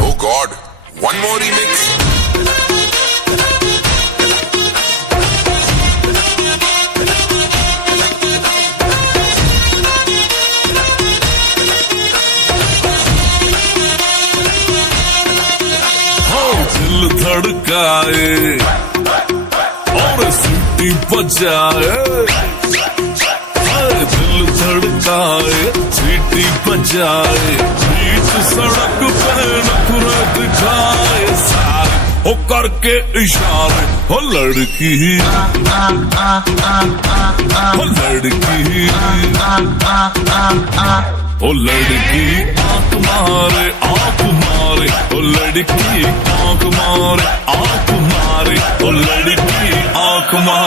Oh God, one more remix. दिल धड़काए और सीटी बजाए, दिल धड़काए सीटी बजाए, बीच सड़क पे नखरे दिखाए सारे हो करके इशारे। हो लड़की हो लड़की ओ लड़की आंख मारे आंख मारे, ओ लड़की आंख मारे आंख मारे, ओ लड़की आंख मारे।